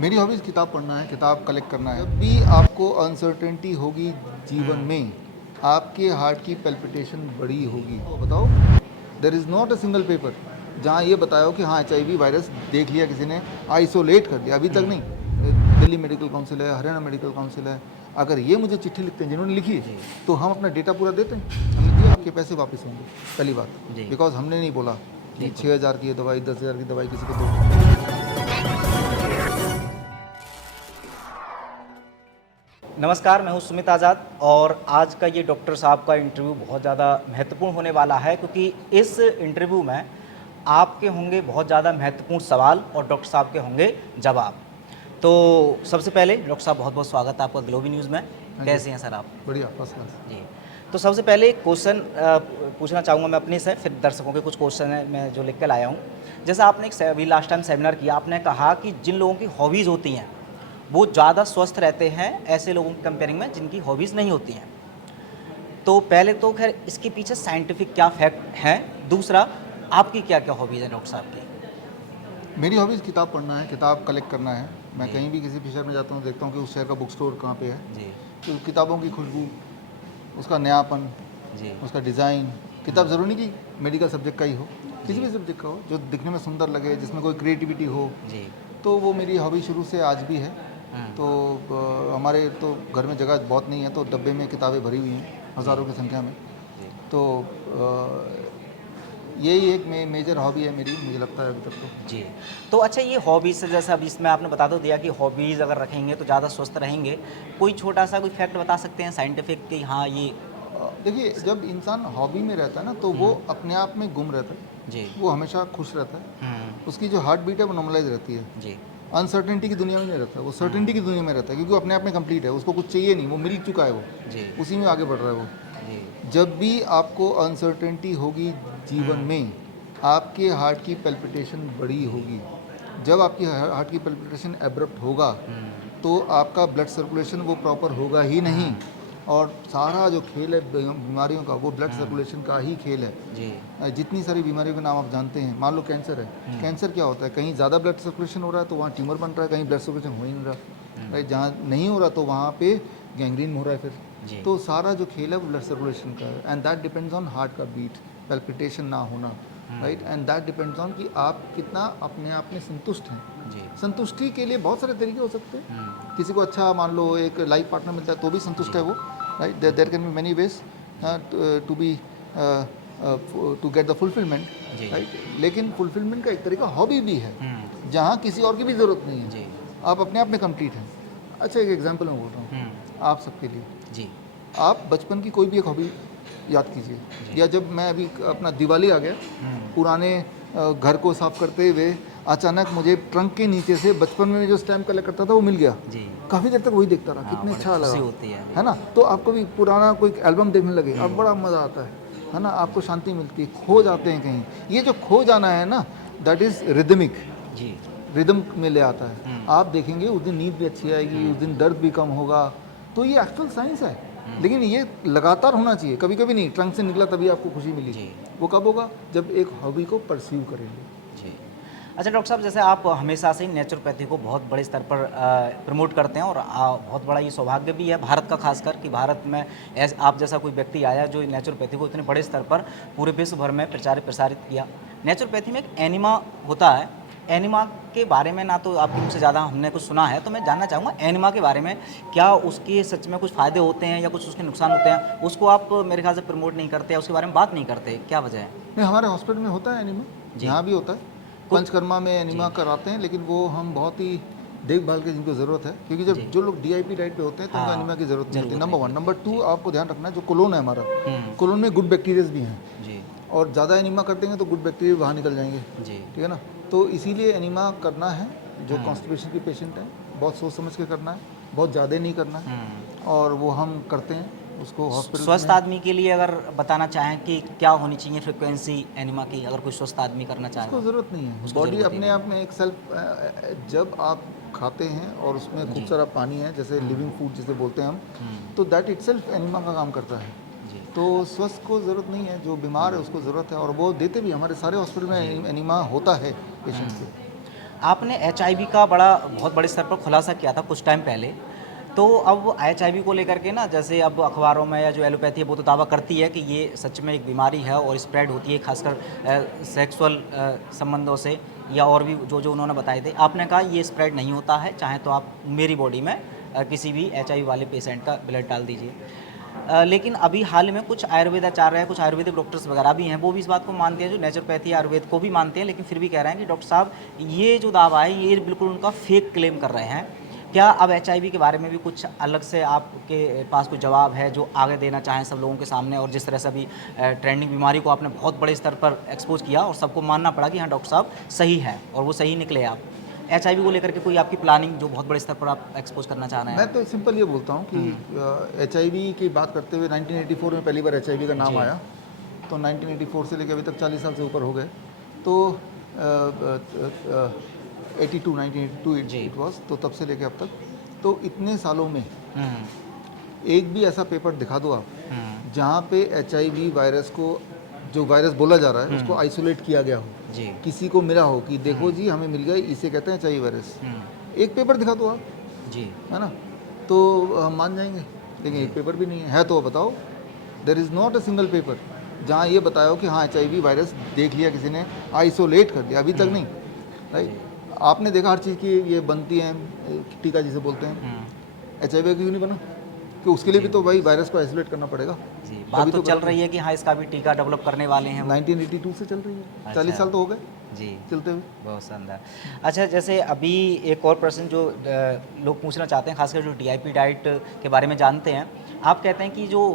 मेरी हॉबीज़ किताब पढ़ना है, किताब कलेक्ट करना है। जब भी आपको अनसर्टेनिटी होगी जीवन में, आपके हार्ट की पैल्पिटेशन बड़ी होगी। तो बताओ, there is not a single paper जहाँ ये बताया हो कि हाँ HIV वायरस देख लिया किसी ने, आइसोलेट कर दिया, अभी तक नहीं। दिल्ली मेडिकल काउंसिल है, हरियाणा मेडिकल काउंसिल है, अगर ये मुझे चिट्ठी लिखते हैं जिन्होंने लिखी है, तो हम अपना डेटा पूरा देते हैं। हमने दिया, आपके पैसे वापस होंगे, पहली बात, बिकॉज हमने नहीं बोला कि 6,000 की दवाई, 10,000 की दवाई किसी को दो। नमस्कार, मैं हूं सुमित आज़ाद और आज का ये डॉक्टर साहब का इंटरव्यू बहुत ज़्यादा महत्वपूर्ण होने वाला है, क्योंकि इस इंटरव्यू में आपके होंगे बहुत ज़्यादा महत्वपूर्ण सवाल और डॉक्टर साहब के होंगे जवाब। तो सबसे पहले डॉक्टर साहब, बहुत बहुत स्वागत है आपका ग्लोबी न्यूज़ में। कैसे हैं सर आप? बढ़िया, फर्स्ट क्लास। जी, तो सबसे पहले एक क्वेश्चन पूछना चाहूँगा मैं अपने से, फिर दर्शकों के कुछ क्वेश्चन हैं मैं जो लिख कर लाया हूँ। जैसा आपने अभी लास्ट टाइम सेमिनार किया, आपने कहा कि जिन लोगों की हॉबीज़ होती हैं वो ज़्यादा स्वस्थ रहते हैं ऐसे लोगों की कंपेयरिंग में जिनकी हॉबीज़ नहीं होती हैं। तो पहले तो खैर इसके पीछे साइंटिफिक क्या फैक्ट है, दूसरा आपकी क्या क्या हॉबीज़ हैं डॉक्टर साहब की? मेरी हॉबीज़ किताब पढ़ना है, किताब कलेक्ट करना है। मैं कहीं भी किसी भी शहर में जाता हूँ, देखता हूँ कि उस शहर का बुक स्टोर कहाँ पे है जी तो किताबों की खुशबू, उसका नयापन, जी उसका डिज़ाइन। किताब ज़रूरी नहीं कि मेडिकल सब्जेक्ट का ही हो, किसी भी सब्जेक्ट का हो, जो दिखने में सुंदर लगे, जिसमें कोई क्रिएटिविटी हो, जी तो वो मेरी हॉबी शुरू से आज भी है। तो हमारे तो घर में जगह बहुत नहीं है, तो डब्बे में किताबें भरी हुई हैं हज़ारों की संख्या में। तो यही एक मेजर हॉबी है मेरी, मुझे लगता है अभी तक तो। जी। तो अच्छा, ये हॉबीज़ से जैसे अभी इसमें आपने बता तो दिया कि हॉबीज़ अगर रखेंगे तो ज़्यादा स्वस्थ रहेंगे। कोई छोटा सा कोई फैक्ट बता सकते हैं साइंटिफिक कि हाँ ये? देखिए, जब इंसान हॉबी में रहता है ना, तो वो अपने आप में गुम रहता है, जी वो हमेशा खुश रहता है, उसकी जो हार्ट बीट है वो नॉर्मलाइज रहती है। जी अनसर्टेनिटी की दुनिया में नहीं रहता, वो सर्टेनिटी की दुनिया में रहता है, क्योंकि वो अपने आप में कंप्लीट है, उसको कुछ चाहिए नहीं, वो मिल चुका है, वो जी उसी में आगे बढ़ रहा है वो। जी जब भी आपको अनसर्टेनिटी होगी जीवन में, आपके हार्ट की पैल्पिटेशन बड़ी होगी। जब आपकी हार्ट की पैल्पिटेशन एब्रप्ट होगा, तो आपका ब्लड सर्कुलेशन वो प्रॉपर होगा ही नहीं, और सारा जो खेल है बीमारियों का, वो ब्लड सर्कुलेशन का ही खेल है। जी जितनी सारी बीमारियों के नाम आप जानते हैं, मान लो कैंसर है, कैंसर क्या होता है? कहीं ज़्यादा ब्लड सर्कुलेशन हो रहा है तो वहाँ ट्यूमर बन रहा है, कहीं ब्लड सर्कुलेशन हो ही नहीं रहा, राइट? जहाँ नहीं हो रहा तो वहाँ पे गैंग्रीन हो रहा है फिर। तो सारा जो खेल है वो ब्लड सर्कुलेशन का है, and that depends on heart का बीट, पैल्पिटेशन ना होना, right? And that depends on कि आप कितना अपने आप में संतुष्ट हैं। संतुष्टि के लिए बहुत सारे तरीके हो सकते हैं। किसी को अच्छा, मान लो एक लाइफ पार्टनर मिलता है तो भी संतुष्ट है वो, right? There can be many ways to be to get the fulfilment, right? लेकिन फुलफिलमेंट का एक तरीका हॉबी भी है, जहाँ किसी और की भी ज़रूरत नहीं है, आप अपने आप में कंप्लीट हैं। अच्छा, एक एग्जांपल मैं बोल रहा हूँ आप सबके लिए। जी आप बचपन की कोई भी एक हॉबी याद कीजिए, या जब मैं अभी अपना दिवाली आ गया, पुराने घर को साफ करते हुए अचानक मुझे ट्रंक के नीचे से बचपन में जो स्टैम्प कलेक्ट करता था वो मिल गया। काफ़ी देर तक वही देखता रहा, कितने अच्छा लगा, होती है ना? तो आपको भी पुराना कोई एल्बम देखने लगे, अब बड़ा मज़ा आता है ना? आपको शांति मिलती है, खो जाते हैं कहीं। ये जो खो जाना है ना, दैट इज़ रिदमिक, जी रिदम में ले आता है। आप देखेंगे उस दिन नींद भी अच्छी आएगी, उस दिन दर्द भी कम होगा। तो ये एक्चुअल साइंस है, लेकिन ये लगातार होना चाहिए, कभी कभी नहीं। ट्रंक से निकला तभी आपको खुशी मिली, वो कब होगा? जब एक हॉबी को परस्यू करेंगे। जी। अच्छा डॉक्टर साहब, जैसे आप हमेशा से ही नेचुरोपैथी को बहुत बड़े स्तर पर प्रमोट करते हैं, और बहुत बड़ा ये सौभाग्य भी है भारत का, खासकर कि भारत में आप जैसा कोई व्यक्ति आया जो नेचुरोपैथी को इतने बड़े स्तर पर पूरे विश्व भर में प्रसारित किया। नेचुरोपैथी में एक एनिमा होता है, एनिमा के बारे में ना तो आपके मुझसे ज़्यादा हमने कुछ सुना है, तो मैं जानना चाहूँगा एनिमा के बारे में, क्या उसके सच में कुछ फ़ायदे होते हैं या कुछ उसके नुकसान होते हैं? उसको आप मेरे ख्याल से प्रमोट नहीं करते, उसके बारे में बात नहीं करते, क्या वजह है? नहीं, हमारे हॉस्पिटल में होता है एनिमा, यहाँ भी होता है, पंचकर्मा में एनिमा कराते हैं, लेकिन वो हम बहुत ही देखभाल की जिनको ज़रूरत है, क्योंकि जब जो लोग DIP डाइट पे होते हैं तो उनको एनिमा की ज़रूरत नहीं होती, नंबर 1। नंबर 2, आपको ध्यान रखना है, जो कोलोन है हमारा, कोलोन में गुड बैक्टीरियाज भी हैं, और ज़्यादा एनिमा कर देंगे तो गुड बैक्टीरिया बाहर निकल जाएंगे, ठीक है ना? तो इसीलिए एनिमा करना है, जो कॉन्स्टिपेशन के पेशेंट हैं, बहुत सोच समझ के करना है, बहुत ज़्यादा नहीं करना है, और वो हम करते हैं उसको हॉस्पिटल। स्वस्थ आदमी के लिए अगर बताना चाहें कि क्या होनी चाहिए फ्रिक्वेंसी एनिमा की, अगर कोई स्वस्थ आदमी करना चाहे? उसको ज़रूरत नहीं है, बॉडी अपने आप में एक सेल्फ, जब आप खाते हैं और उसमें खूब सारा पानी है, जैसे लिविंग फूड जिसे बोलते हैं हम, तो दैट इटसेल्फ एनिमा का काम करता है। तो स्वस्थ को ज़रूरत नहीं है, जो बीमार है उसको ज़रूरत है, और वो देते भी, हमारे सारे हॉस्पिटल में एनिमा होता है पेशेंट के। आपने एचआईवी का बहुत बड़े स्तर पर खुलासा किया था कुछ टाइम पहले। तो अब एचआईवी को लेकर के ना, जैसे अब अखबारों में या जो एलोपैथी है वो तो दावा करती है कि ये सच में एक बीमारी है और स्प्रेड होती है, खासकर सेक्सुअल संबंधों से, या और भी जो उन्होंने बताए थे। आपने कहा ये स्प्रेड नहीं होता है, चाहे तो आप मेरी बॉडी में किसी भी एचआईवी वाले पेशेंट का ब्लड डाल दीजिए। लेकिन अभी हाल में कुछ आयुर्वेद आचार्य हैं, कुछ आयुर्वेदिक डॉक्टर्स वगैरह भी हैं, वो भी इस बात को मानते हैं, जो नेचुरोपैथी आयुर्वेद को भी मानते हैं, लेकिन फिर भी कह रहे हैं कि डॉक्टर साहब ये जो दावा है ये बिल्कुल उनका फेक क्लेम कर रहे हैं। क्या अब एचआईवी के बारे में भी कुछ अलग से आपके पास कोई जवाब है जो आगे देना चाहें सब लोगों के सामने? और जिस तरह से अभी ट्रेंडिंग बीमारी को आपने बहुत बड़े स्तर पर एक्सपोज किया और सबको मानना पड़ा कि हाँ डॉक्टर साहब सही है, और वो सही निकले। आप एचआईवी को लेकर के कोई आपकी प्लानिंग जो बहुत बड़े स्तर पर आप एक्सपोज करना चाह रहे हैं? मैं तो सिंपल ये बोलता हूँ कि एचआईवी की बात करते हुए 1984 में पहली बार एचआईवी का नाम आया, तो 1984 से लेकर अभी तक 40 साल से ऊपर हो गए। तो 1982 इट वाज, तो तब से लेकर अब तक, तो इतने सालों में एक भी ऐसा पेपर दिखा दो आप जहाँ पे एचआईवी वायरस को, जो वायरस बोला जा रहा है उसको आइसोलेट किया गया हो, जी किसी को मिला हो कि देखो जी हमें मिल गया, इसे कहते हैं एचआईवी वायरस। एक पेपर दिखा दो आप, जी है ना, तो हम मान जाएंगे। लेकिन एक पेपर भी नहीं है तो बताओ, there is not a single paper जहाँ ये बताया हो कि हाँ एचआईवी वायरस देख लिया किसी ने, आइसोलेट कर दिया, अभी तक नहीं। राइट, आपने देखा हर चीज़ की ये बनती है, टीका जिसे बोलते हैं, एचआईवी क्यों नहीं बना? कि उसके लिए भी तो भाई वायरस को आइसोलेट करना पड़ेगा। जी, बात तो चल रही है कि हाँ इसका भी टीका डेवलप करने वाले हैं। 1982 से चल रही है, 40 साल तो हो गए जी चलते हुए। बहुत शानदार। अच्छा, जैसे अभी एक और प्रश्न जो लोग पूछना चाहते हैं, खासकर जो डीआईपी डाइट के बारे में जानते हैं, आप कहते हैं कि जो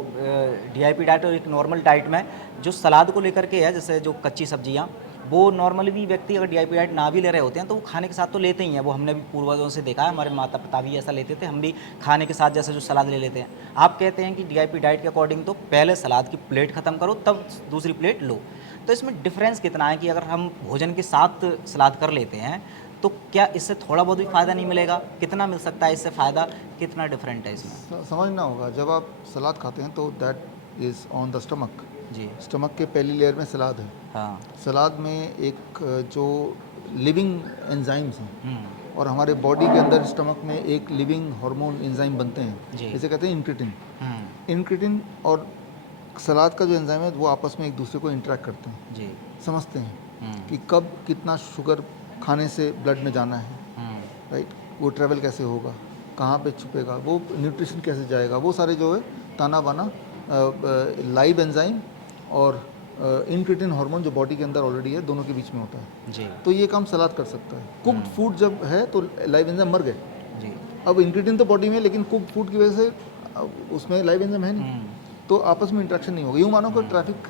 डीआईपी डाइट और एक नॉर्मल डाइट में जो सलाद को लेकर के है, जैसे जो कच्ची सब्जियां, वो नॉर्मली भी व्यक्ति अगर डीआईपी डाइट ना भी ले रहे होते हैं तो वो खाने के साथ तो लेते ही हैं। वो हमने भी पूर्वजों से देखा है, हमारे माता पिता भी ऐसा लेते थे, हम भी खाने के साथ जैसे जो सलाद ले लेते हैं। आप कहते हैं कि डीआईपी डाइट के अकॉर्डिंग तो पहले सलाद की प्लेट ख़त्म करो तब दूसरी प्लेट लो। तो इसमें डिफरेंस कितना है कि अगर हम भोजन के साथ सलाद कर लेते हैं तो क्या इससे थोड़ा बहुत भी फ़ायदा नहीं मिलेगा? कितना मिल सकता है इससे फ़ायदा? कितना डिफरेंट है इसमें? समझना होगा, जब आप सलाद खाते हैं तो that is on the stomach. जी स्टमक के पहली लेयर में सलाद है। हाँ। सलाद में एक जो लिविंग एंजाइम्स हैं, और हमारे बॉडी के अंदर स्टमक में एक लिविंग हार्मोन एंजाइम बनते हैं, जी। जिसे कहते हैं इंक्रेटिन। इंक्रेटिन और सलाद का जो एंजाइम है वो आपस में एक दूसरे को इंटरेक्ट करते हैं, जी समझते हैं कि कब कितना शुगर खाने से ब्लड में जाना है, राइट, वो ट्रैवल कैसे होगा, कहाँ पे छुपेगा, वो न्यूट्रिशन कैसे जाएगा, वो सारे जो है ताना बाना लाइव एंजाइम और इंक्रेटिन हार्मोन जो बॉडी के अंदर ऑलरेडी है, दोनों के बीच में होता है। जी तो ये काम सलाद कर सकता है। कुक्ड फूड जब है तो लाइव एंजाइम मर गए। जी अब इंक्रेटिन तो बॉडी में है, लेकिन कुक्ड फूड की वजह से उसमें लाइव एंजाइम है नहीं, तो आपस में इंट्रैक्शन नहीं होगा। यूँ मानो कि ट्रैफिक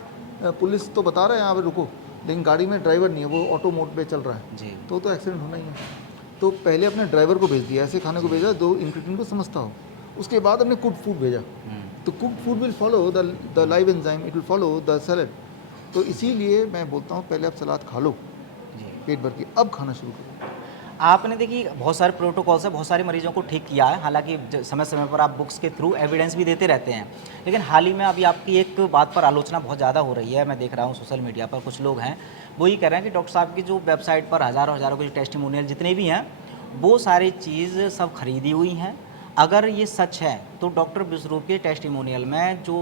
पुलिस तो बता रहे हैं यहाँ पे रुको, लेकिन गाड़ी में ड्राइवर नहीं है, वो ऑटो मोड पे चल रहा है, जी तो एक्सीडेंट होना ही है। तो पहले अपने ड्राइवर को भेज दिया, ऐसे खाने को भेजा दो इंक्रेटिन को समझता हो, उसके बाद हमने कुक्ड फूड भेजा, तो cooked food will follow the live enzyme, it will follow the salad. तो इसीलिए मैं बोलता हूँ पहले आप सलाद खा लो जी। पेट भर के, अब खाना शुरू करो। आपने देखिए बहुत सारे प्रोटोकॉल से बहुत सारे मरीजों को ठीक किया है, हालांकि समय समय पर आप बुक्स के थ्रू एविडेंस भी देते रहते हैं, लेकिन हाल ही में अभी आपकी एक बात पर आलोचना बहुत ज़्यादा हो रही है। मैं देख रहा हूँ सोशल मीडिया पर कुछ लोग हैं वो ये कह रहे हैं कि डॉक्टर साहब की जो वेबसाइट पर हज़ारों हज़ारों के टेस्टिमोनियल जितने भी हैं वो सारी चीज़ सब खरीदी हुई हैं। अगर ये सच है तो डॉक्टर विश्वरूप के टेस्टिमोनियल में जो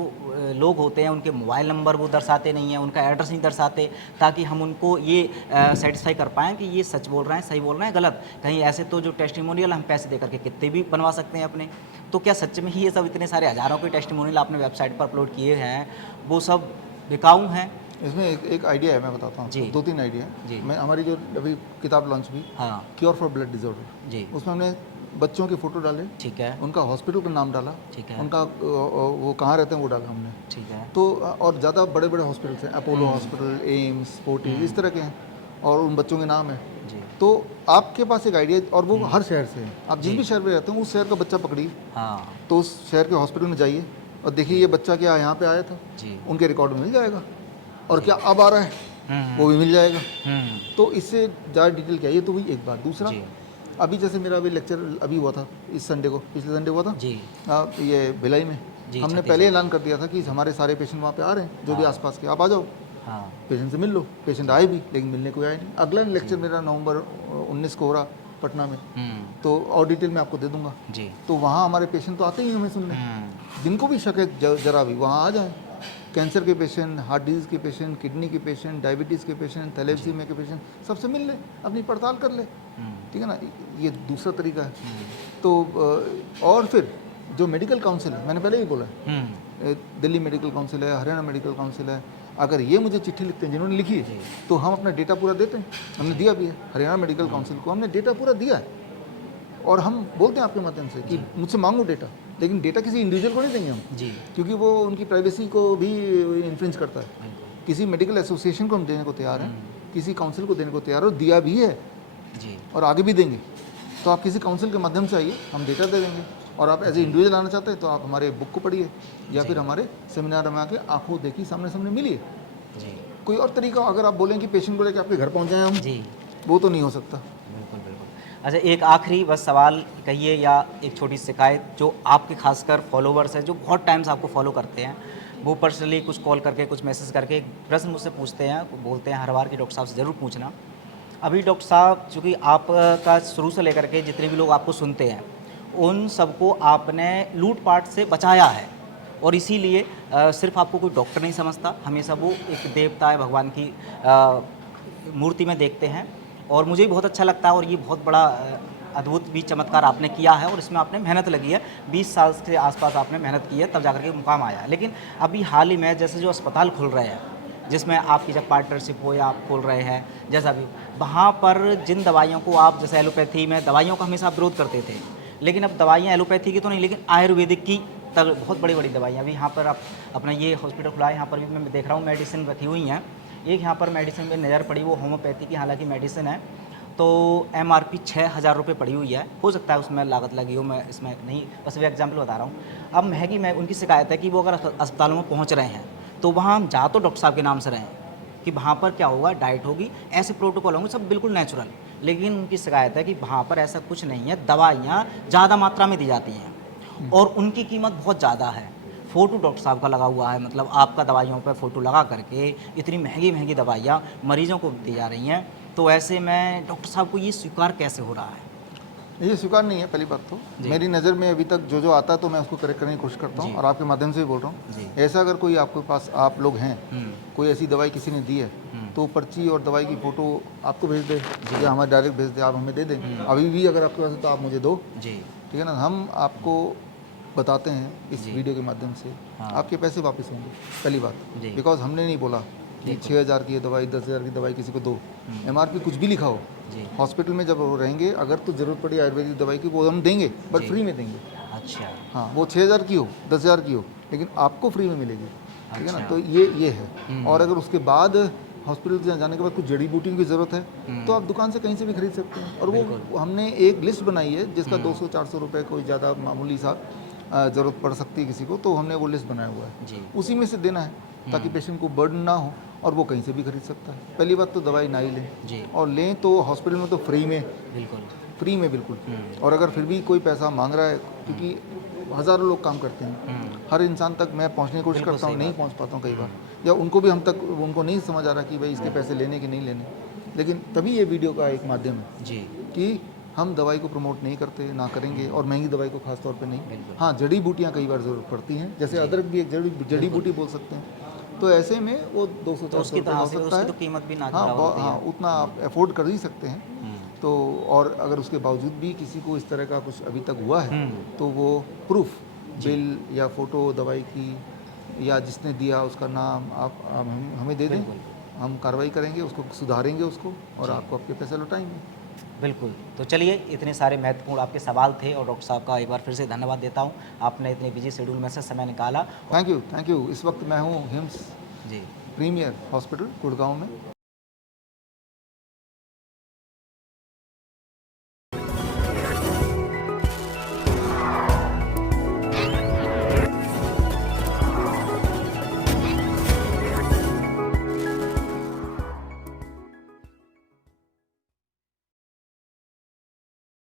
लोग होते हैं उनके मोबाइल नंबर वो दर्शाते नहीं हैं, उनका एड्रेस नहीं दर्शाते, ताकि हम उनको ये सेटिस्फाई कर पाएँ कि ये सच बोल रहे हैं, सही बोल रहे हैं, गलत। कहीं ऐसे तो जो टेस्टिमोनियल हम पैसे दे करके कितने भी बनवा सकते हैं अपने। तो क्या सच में ही ये सब इतने सारे हज़ारों के टेस्टिमोनियल आपने वेबसाइट पर अपलोड किए हैं वो सब बिकाऊ हैं? इसमें एक आइडिया है, मैं बताता हूँ। जी। 2-3 आइडिया जी। मैं हमारी जो अभी किताब लॉन्च हुई, हाँ क्योर फॉर ब्लड डिसऑर्डर, जी उसमें हमने बच्चों के फ़ोटो डाले, ठीक है उनका हॉस्पिटल का नाम डाला, ठीक है उनका वो कहाँ रहते हैं वो डाला हमने। ठीक है तो और ज़्यादा बड़े बड़े हॉस्पिटल्स हैं, अपोलो हॉस्पिटल, एम्स, फोर्टिस, इस तरह के हैं, और उन बच्चों के नाम है। जी तो आपके पास एक आइडिया, और वो हर शहर से है, आप जिस भी शहर में रहते हैं उस शहर का बच्चा पकड़िए, हाँ तो उस शहर के हॉस्पिटल में जाइए और देखिए ये बच्चा क्या यहाँ पे आया था, जी उनके रिकॉर्ड में मिल जाएगा, और क्या अब आ रहा है वो भी मिल जाएगा। तो इससे ज़्यादा डिटेल क्या है, ये तो वही एक बात। दूसरा, जी अभी जैसे मेरा अभी लेक्चर अभी हुआ था इस संडे को, पिछले संडे हुआ था जी ये भिलाई में, जी, हमने पहले ऐलान कर दिया था कि हमारे सारे पेशेंट वहाँ पे आ रहे हैं, जो भी आसपास के, आप आ जाओ हाँ पेशेंट से मिल लो। पेशेंट आए भी, लेकिन मिलने को आए नहीं। अगला लेक्चर मेरा नवंबर 19 को हो रहा पटना में, हम्म, तो और डिटेल में आपको दे दूंगा। जी। तो वहाँ हमारे पेशेंट तो आते ही हमें सुनने, जिनको भी शक है जरा भी वहाँ आ जाएं। कैंसर के पेशेंट, हार्ट डिजीज़ के पेशेंट, किडनी के पेशेंट, डायबिटीज़ के पेशेंट, थैलेसीमिया के पेशेंट, सबसे मिल ले, अपनी पड़ताल कर ले, ठीक है ना। ये दूसरा तरीका है। तो और फिर जो मेडिकल काउंसिल है, मैंने पहले ही बोला है, दिल्ली मेडिकल काउंसिल है, हरियाणा मेडिकल काउंसिल है, अगर ये मुझे चिट्ठी लिखते हैं जिन्होंने लिखी है, तो हम अपना डेटा पूरा देते हैं। हमने दिया भी है हरियाणा मेडिकल काउंसिल को, हमने डेटा पूरा दिया है। और हम बोलते हैं आपके माध्यम से कि मुझसे मांगो डेटा, लेकिन डेटा किसी इंडिविजुअल को नहीं देंगे हम जी, क्योंकि वो उनकी प्राइवेसी को भी इन्फ्रिंज करता है। किसी मेडिकल एसोसिएशन को हम देने को तैयार हैं, किसी काउंसिल को देने को तैयार हो, दिया भी है जी, और आगे भी देंगे। तो आप किसी काउंसिल के माध्यम से आइए, हम डेटा दे देंगे। और आप एज ए इंडिविजुअल आना चाहते हैं तो आप हमारे बुक को पढ़िए या फिर हमारे सेमिनार में आके आंखों देखी सामने सामने मिलिए। जी, कोई और तरीका अगर आप बोलें कि पेशेंट को लेकर आपके घर पहुँच जाएँ हम, जी, वो तो नहीं हो सकता। बिल्कुल, बिल्कुल। अच्छा, एक आखिरी बस सवाल कहिए या एक छोटी शिकायत जो आपके खासकर फॉलोवर्स हैं जो बहुत टाइम से आपको फॉलो करते हैं, वो पर्सनली कुछ कॉल करके कुछ मैसेज करके एक प्रश्न मुझसे पूछते हैं, बोलते हैं हर बार कि डॉक्टर साहब से ज़रूर पूछना। अभी डॉक्टर साहब चूँकि आपका शुरू से लेकर के जितने भी लोग आपको सुनते हैं उन सबको आपने लूट-पाट से बचाया है और इसीलिए सिर्फ आपको कोई डॉक्टर नहीं समझता, हमेशा वो एक देवता है, भगवान की मूर्ति में देखते हैं। और मुझे भी बहुत अच्छा लगता है और ये बहुत बड़ा अद्भुत भी चमत्कार आपने किया है और इसमें आपने मेहनत लगी है। 20 साल के आसपास आपने मेहनत की है, तब जाकर के मुकाम आया है। लेकिन अभी हाल ही में जैसे जो अस्पताल खुल रहे हैं, जिसमें आपकी जब पार्टनरशिप हो या आप खोल रहे हैं, जैसा भी, वहाँ पर जिन दवाइयों को आप, जैसे एलोपैथी में दवाइयों का हमेशा आप विरोध करते थे, लेकिन अब दवाइयाँ एलोपैथी की तो नहीं, लेकिन आयुर्वेदिक की तक बहुत बड़ी बड़ी दवाइयाँ अभी यहाँ पर आप अपना ये हॉस्पिटल खुला है, यहाँ पर भी मैं देख रहा हूँ मेडिसिन रखी हुई हैं। एक यहाँ पर मेडिसिन में नज़र पड़ी, वो होम्योपैथी की हालांकि मेडिसिन है, तो MRP 6,000 रुपये पड़ी हुई है। हो सकता है उसमें लागत लगी हो, मैं इसमें नहीं, बस वो एग्जाम्पल बता रहा हूँ। अब महंगी, मैं उनकी शिकायत है कि वो अगर अस्पतालों में पहुँच रहे हैं तो वहाँ हम जा तो डॉक्टर साहब के नाम से रहे हैं कि वहाँ पर क्या होगा, डाइट होगी, ऐसे प्रोटोकॉल होंगे, सब बिल्कुल नेचुरल, लेकिन उनकी शिकायत है कि वहाँ पर ऐसा कुछ नहीं है, दवाइयाँ ज़्यादा मात्रा में दी जाती हैं और उनकी कीमत बहुत ज़्यादा है। फ़ोटो डॉक्टर साहब का लगा हुआ है, मतलब आपका दवाइयों पर फ़ोटो लगा करके इतनी महंगी महंगी दवाइयाँ मरीजों को दी जा रही हैं। तो ऐसे में डॉक्टर साहब को ये स्वीकार कैसे हो रहा है? ये स्वीकार नहीं है, पहली बात तो मेरी नज़र में अभी तक जो जो आता है तो मैं उसको करेक्ट करने की कोशिश करता हूँ और आपके माध्यम से भी बोल रहा हूँ। ऐसा अगर कोई आपके पास, आप लोग हैं, कोई ऐसी दवाई किसी ने दी है तो पर्ची और दवाई की फ़ोटो आपको भेज दे या हमें डायरेक्ट भेज दे, आप हमें दे दें। अभी भी अगर आपके पास है तो आप मुझे दो, ठीक है ना। हम आपको बताते हैं इस वीडियो के माध्यम से, आपके पैसे वापस होंगे, पहली बात, बिकॉज हमने नहीं बोला कि 6,000 की दवाई, 10,000 की दवाई किसी को दो। MRP कुछ भी लिखा हो, हॉस्पिटल में जब वो रहेंगे, अगर तो ज़रूरत पड़ी आयुर्वेदिक दवाई की, वो हम देंगे, बट फ्री में देंगे। अच्छा, हाँ, वो 6,000 की हो, 10,000 की हो, लेकिन आपको फ्री में मिलेगी, ठीक है ना। तो ये है। और अगर उसके बाद हॉस्पिटल जाने के बाद कुछ जड़ी बूटियों की ज़रूरत है तो आप दुकान से कहीं से भी खरीद सकते हैं। और वो हमने एक लिस्ट बनाई है जिसका 200-400 रुपये कोई ज़्यादा मामूली सा ज़रूरत पड़ सकती है किसी को, तो हमने वो लिस्ट बनाया हुआ है, उसी में से देना है ताकि पेशेंट को बर्डन ना हो और वो कहीं से भी खरीद सकता है। पहली बात तो दवाई ना ही लें, और लें तो हॉस्पिटल में तो फ्री में, बिल्कुल फ्री में, बिल्कुल। और अगर फिर भी कोई पैसा मांग रहा है, क्योंकि हज़ारों लोग काम करते हैं, हर इंसान तक मैं पहुंचने की कोशिश करता हूं, नहीं पहुंच पाता हूं कई बार, या उनको भी उनको नहीं समझ आ रहा कि भाई इसके पैसे लेने कि नहीं लेने। लेकिन तभी ये वीडियो का एक माध्यम है जी कि हम दवाई को प्रमोट नहीं करते, ना करेंगे, और महंगी दवाई को खास तौर पे नहीं। हाँ, जड़ी बूटियाँ कई बार ज़रूरत पड़ती हैं, जैसे अदरक भी एक जड़ी बूटी बोल सकते हैं, तो ऐसे में वो 200-400 रुपये हो सकता है, कीमत भी ना, हाँ, उतना आप अफोर्ड कर ही सकते हैं। तो और अगर उसके बावजूद भी किसी को इस तरह का कुछ अभी तक हुआ है तो वो प्रूफ, बिल या फ़ोटो दवाई की या जिसने दिया उसका नाम आप हमें दे दें, हम कार्रवाई करेंगे, उसको सुधारेंगे उसको, और आपको आपके पैसे लौटाएंगे। बिल्कुल। तो चलिए, इतने सारे महत्वपूर्ण आपके सवाल थे और डॉक्टर साहब का एक बार फिर से धन्यवाद देता हूँ, आपने इतने बिजी शेड्यूल में से समय निकाला। Thank you. इस वक्त मैं हूँ हिम्स जी प्रीमियर हॉस्पिटल गुड़गांव में,